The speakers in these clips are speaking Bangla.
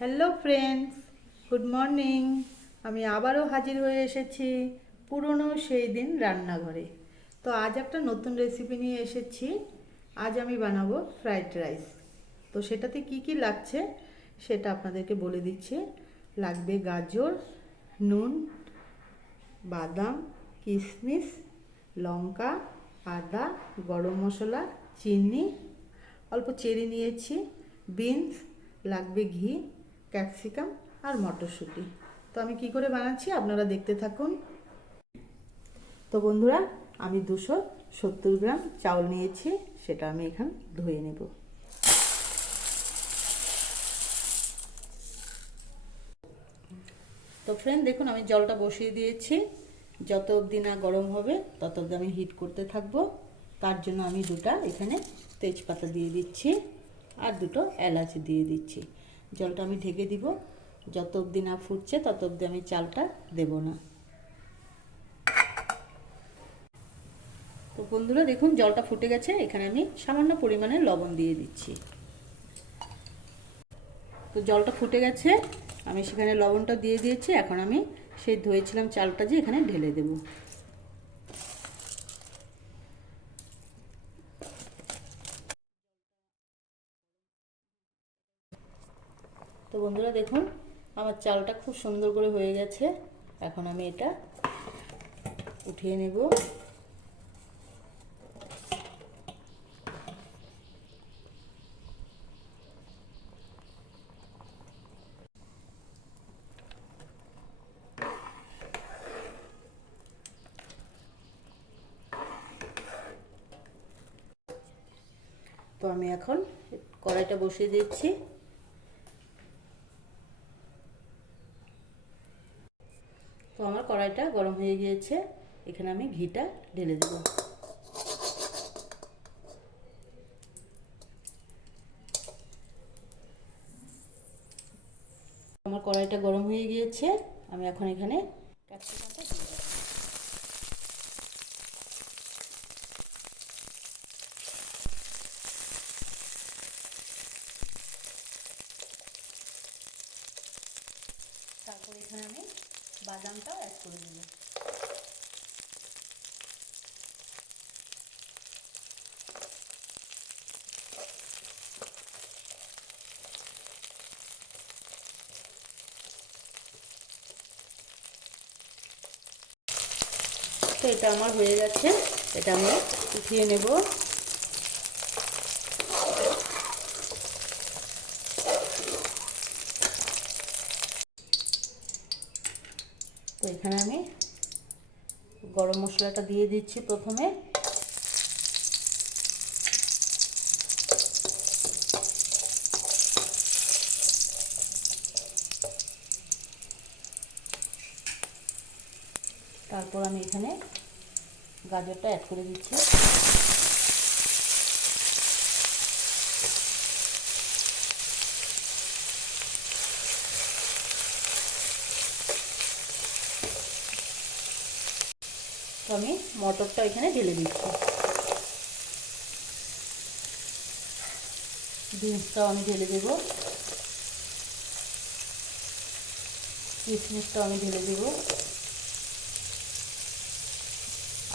Hello friends, good morning. আমি আবারও হাজির হয়ে এসেছি পুরনো সেই দিন রান্নাঘরে। তো আজ একটা নতুন রেসিপি নিয়ে এসেছি। আজ আমি বানাবো ফ্রাইড রাইস। তো সেটাতে কি কি লাগছে সেটা আপনাদেরকে বলে দিচ্ছি। লাগবে গাজর, নুন, বাদাম, কিশমিশ, লঙ্কা, আদা, গরম মশলা, চিনি, অল্প চেরি নিয়েছি, বিনস, লাগবে ঘি, ক্যাপসিকাম আর মটরশুঁটি। তো আমি কি করে বানাচ্ছি আপনারা দেখতে থাকুন। তো বন্ধুরা, আমি 270 গ্রাম চাউল নিয়েছি, সেটা আমি এখানে ধুয়ে নেব। তো ফ্রেন্ড দেখুন, আমি জলটা বসিয়ে দিয়েছি। যত অবধি না গরম হবে তত অবধি আমি হিট করতে থাকবো। তার জন্য আমি দুটো এখানে তেজপাতা দিয়ে দিচ্ছি আর দুটো এলাচ দিয়ে দিচ্ছি। জলটা আমি ঢেকে দিব। যত অবধি না ফুটছে তত অবধি আমি চালটা দেব না। তো বন্ধুরা দেখুন, জলটা ফুটে গেছে। এখানে আমি সামান্য পরিমাণে লবণ দিয়ে দিচ্ছি। তো জলটা ফুটে গেছে, আমি সেখানে লবণটা দিয়ে দিয়েছি। এখন আমি সেই ধুয়েছিলাম চালটা যে এখানে ঢেলে দেব। তো বন্ধুরা দেখুন, আমার চালটা খুব সুন্দর করে হয়ে গেছে। এখন আমি এটা উঠিয়ে নেব। তো আমি এখন কড়াইটা বসিয়ে দিচ্ছি। তো আমার কড়াইটা গরম হয়ে গিয়েছে, এখানে আমি ঘিটা ঢেলে দেব। আমার কড়াইটা গরম হয়ে গিয়েছে, আমি এখন এখানে ক্যাপসিকামটা দিয়ে দেব। তারপর এখানে আমি বাদামটা অ্যাড করে দেব। তো এটা আমার হয়ে গেছে, এটা আমি উঠিয়ে নেব। তো এখানে আমি গরম মশলাটা দিয়ে দিচ্ছি প্রথমে। তারপর আমি এখানে গাজরটা অ্যাড করে দিচ্ছি। তো আমি মটরটা এখানে ঢেলে দিচ্ছি। বিনসটাও আমি ঢেলে দেব। কিশমিশটাও আমি ঢেলে দেব।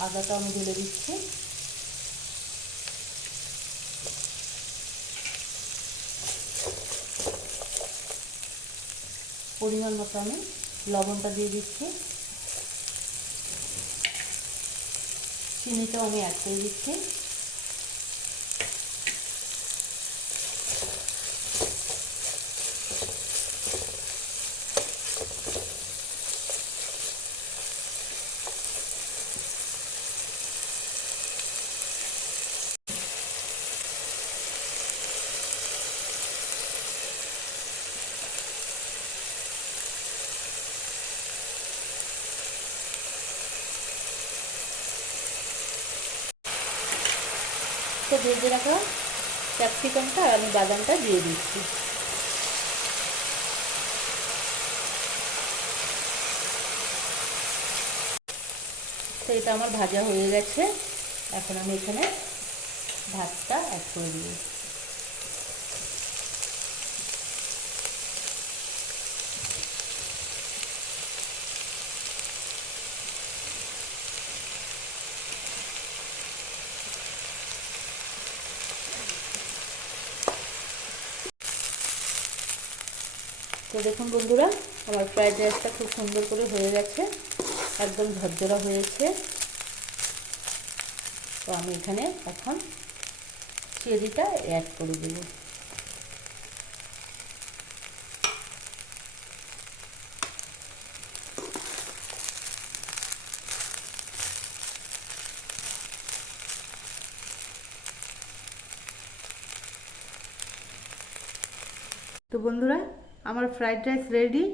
আদাটা আমি ঢেলে দিচ্ছি। পরিমাণ মতো আমি লবণটা দিয়ে দিচ্ছি। চিনিটাও আমি অ্যাড করে দিচ্ছি। তো ভেজে রাখা ক্যাপসিকামটা আর আমি বাদামটা দিয়ে দিচ্ছি। তো এটা আমার ভাজা হয়ে গেছে, এখন আমি এখানে ভাতটা অ্যাড করে দিব। তো দেখুন বন্ধুরা, আমার ফ্রাইড রাইসটা খুব সুন্দর করে হয়ে গেছে, একদম ঝরঝরা হয়েছে। তো আমি এখানে এখন চেরিটা অ্যাড করে দেব। তো বন্ধুরা, আমার ফ্রাইড রাইস রেডি।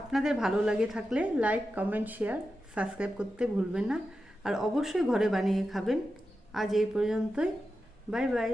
আপনাদের ভালো লাগে থাকলে লাইক, কমেন্ট, শেয়ার, সাবস্ক্রাইব করতে ভুলবেন না। আর অবশ্যই ঘরে বানিয়ে খাবেন। আজ এই পর্যন্তই। Bye bye.